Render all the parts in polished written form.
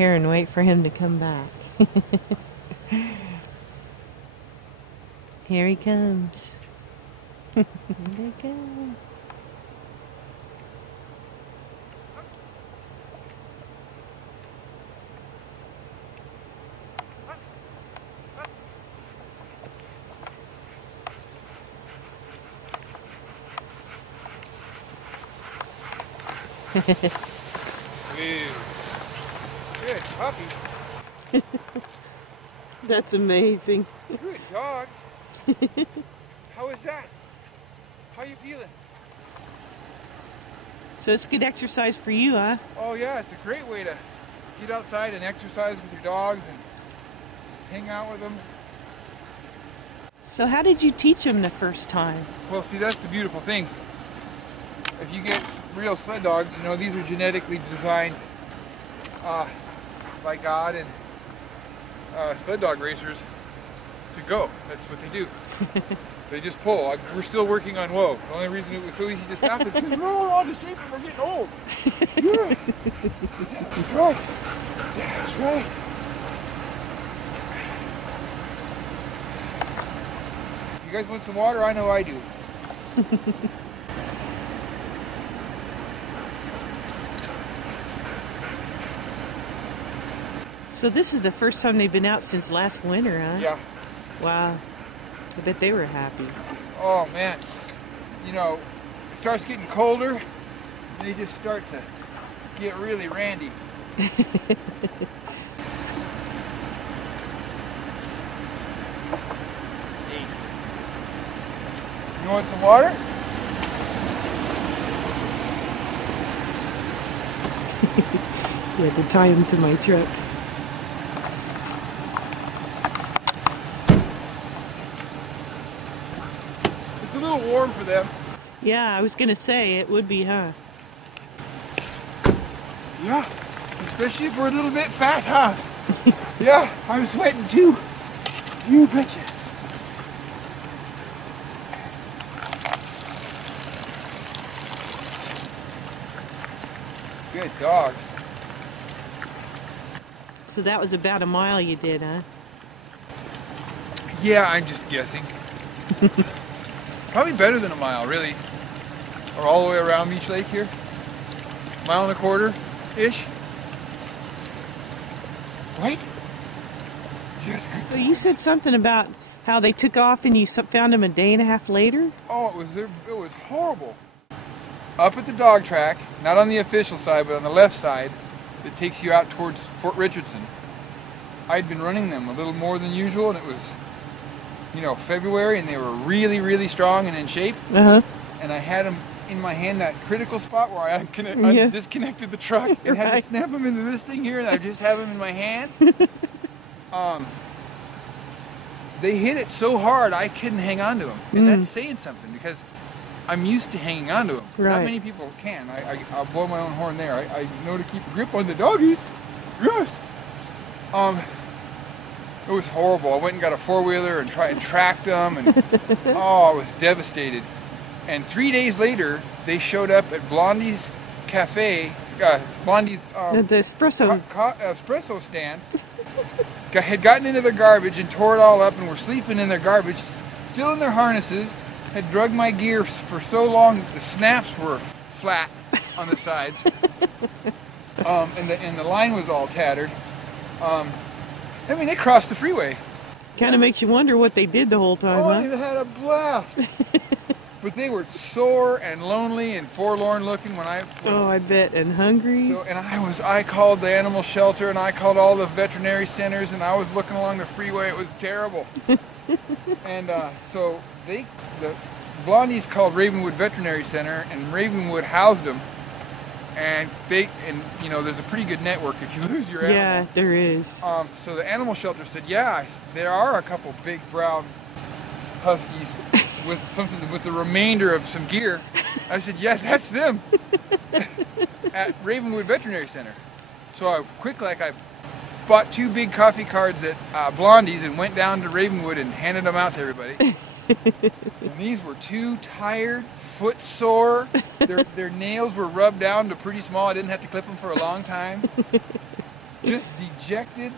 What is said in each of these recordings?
here and wait for him to come back. Here he comes. Here he comes. Good puppy. That's amazing. Good dogs. How is that? How you feeling? So it's good exercise for you, huh? Oh yeah, it's a great way to get outside and exercise with your dogs and hang out with them. So how did you teach him the first time? Well, see, that's the beautiful thing. If you get real sled dogs, you know, these are genetically designed by God and sled dog racers to go. That's what they do. They just pull. We're still working on Whoa. The only reason it was so easy to stop is because we're all out of shape and we're getting old. Yeah. That's right. That's right. You guys want some water? I know I do. So this is the first time they've been out since last winter, huh? Yeah. Wow. I bet they were happy. Oh man. You know, it starts getting colder, and they just start to get really randy. You want some water? You had to tie him to my truck. It's a little warm for them. Yeah, I was gonna say it would be, huh? Yeah, especially if we're a little bit fat, huh? Yeah, I'm sweating too. You betcha. Good dog. So that was about a mile you did, huh? Yeah, I'm just guessing. Probably better than a mile, really. Or all the way around Beach Lake here. Mile and a quarter-ish. Right? Yes, good. So you said something about how they took off and you found them a day and a half later? Oh, it was horrible. Up at the dog track, not on the official side, but on the left side, that takes you out towards Fort Richardson. I'd been running them a little more than usual, and it was, you know, February, and they were really, really strong and in shape. Uh-huh. And I had them in my hand, that critical spot where I disconnected the truck and had to snap them into this thing here, and I just have them in my hand. They hit it so hard I couldn't hang on to them, and that's saying something because I'm used to hanging on to them. Right. Not many people can. I'll blow my own horn there. I know to keep a grip on the doggies. Yes. It was horrible. I went and got a four-wheeler and tried and tracked them, and oh, I was devastated. And 3 days later, they showed up at Blondie's Cafe, Blondie's The espresso. espresso stand. Had gotten into their garbage and tore it all up, and were sleeping in their garbage, still in their harnesses. Had drugged my gear for so long the snaps were flat on the sides, and the line was all tattered. I mean, they crossed the freeway. Kind of makes you wonder what they did the whole time, Oh, huh? they had a blast. But they were sore and lonely and forlorn looking when I. Oh, I bet, and hungry. So, and I called the animal shelter and I called all the veterinary centers, and I was looking along the freeway. It was terrible. And so the Blondies called Ravenwood Veterinary Center, and Ravenwood housed them. And you know, there's a pretty good network if you lose your animal. Yeah, there is. So the animal shelter said, yeah, there are a couple big brown huskies with the remainder of some gear. I said, yeah, that's them at Ravenwood Veterinary Center. So I bought 2 big coffee cards at Blondie's and went down to Ravenwood and handed them out to everybody. And these were 2 tired, foot sore. Their nails were rubbed down to pretty small. I didn't have to clip them for a long time. just dejected.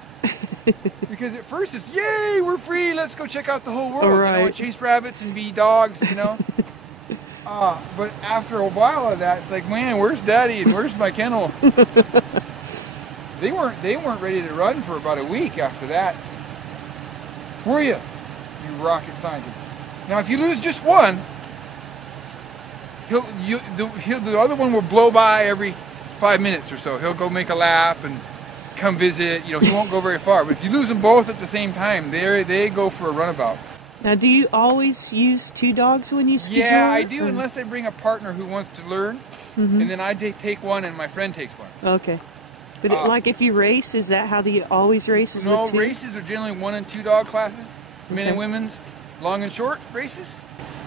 Because at first it's, yay, we're free, let's go check out the whole world, Right. you know, and chase rabbits and be dogs, you know. But after a while of that, it's like, man, where's Daddy and where's my kennel? They weren't ready to run for about a week after that. Were you? You rocket scientist. Now, if you lose just one, the other one will blow by every 5 minutes or so. He'll go make a lap and come visit. You know, he won't go very far. But if you lose them both at the same time, they go for a runabout. Now, do you always use 2 dogs when you ski? Yeah, I do, unless I bring a partner who wants to learn, and then I take one and my friend takes one. Okay. But like if you race, is that how they always races? No, with 2? races are generally 1 and 2 dog classes, men and women's, long and short races.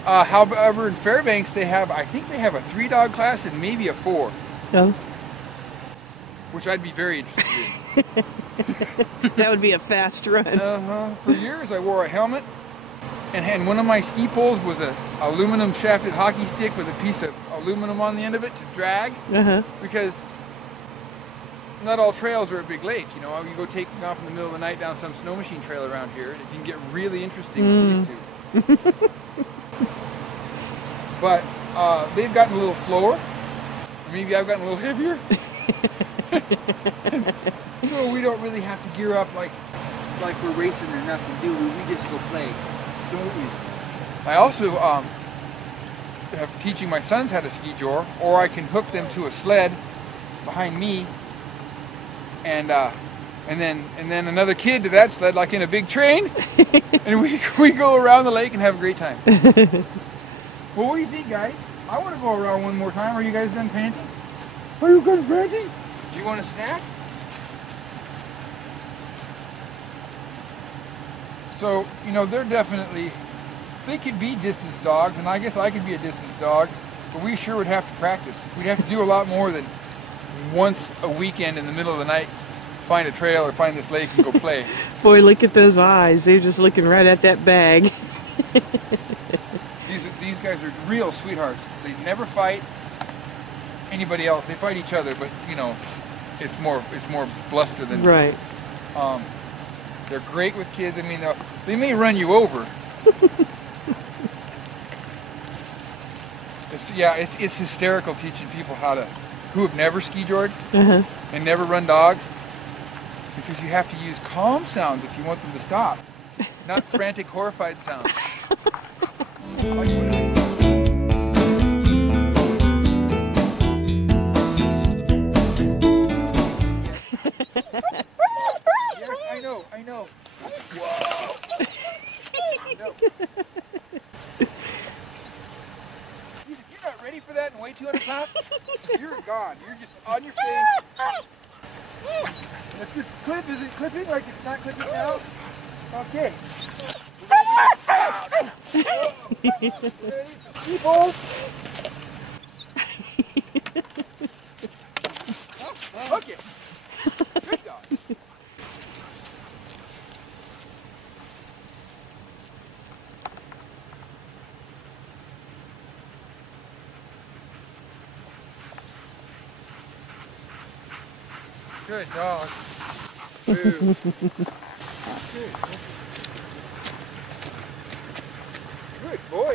However, in Fairbanks, I think they have a 3 dog class and maybe a 4. Oh. Which I'd be very interested in. That would be a fast run. For years, I wore a helmet, and one of my ski poles was a aluminum shafted hockey stick with a piece of aluminum on the end of it to drag. Because not all trails are a big lake. You know, you go taking off in the middle of the night down some snow machine trail around here, it can get really interesting with these 2. But they've gotten a little slower. Maybe I've gotten a little heavier. So we don't really have to gear up like we're racing or nothing, do we? We just go play, don't we? I also have teaching my sons how to ski jor, or I can hook them to a sled behind me, and then another kid to that sled, like in a big train, and we go around the lake and have a great time. Well, what do you think, guys? I want to go around one more time. Are you guys done panting? Are you guys panting? Do you want a snack? So, you know, they could be distance dogs, and I guess I could be a distance dog, but we sure would have to practice. We'd have to do a lot more than once a weekend in the middle of the night, find a trail or find this lake and go play. Boy, look at those eyes. They're just looking right at that bag. These guys are real sweethearts. They never fight anybody else. They fight each other, but, you know, it's more bluster than... Right. They're great with kids. I mean, they may run you over. It's hysterical teaching people who have never ski jored and never run dogs, because you have to use calm sounds if you want them to stop, not frantic, horrified sounds. I know. Whoa! No. You're not ready for that and weigh 200 pounds? You're gone. You're just on your face. If this clip isn't clipping like it's not clipping now, okay. We're gonna need some ski poles. Okay. Good dog. Good dog. Good. Good boy.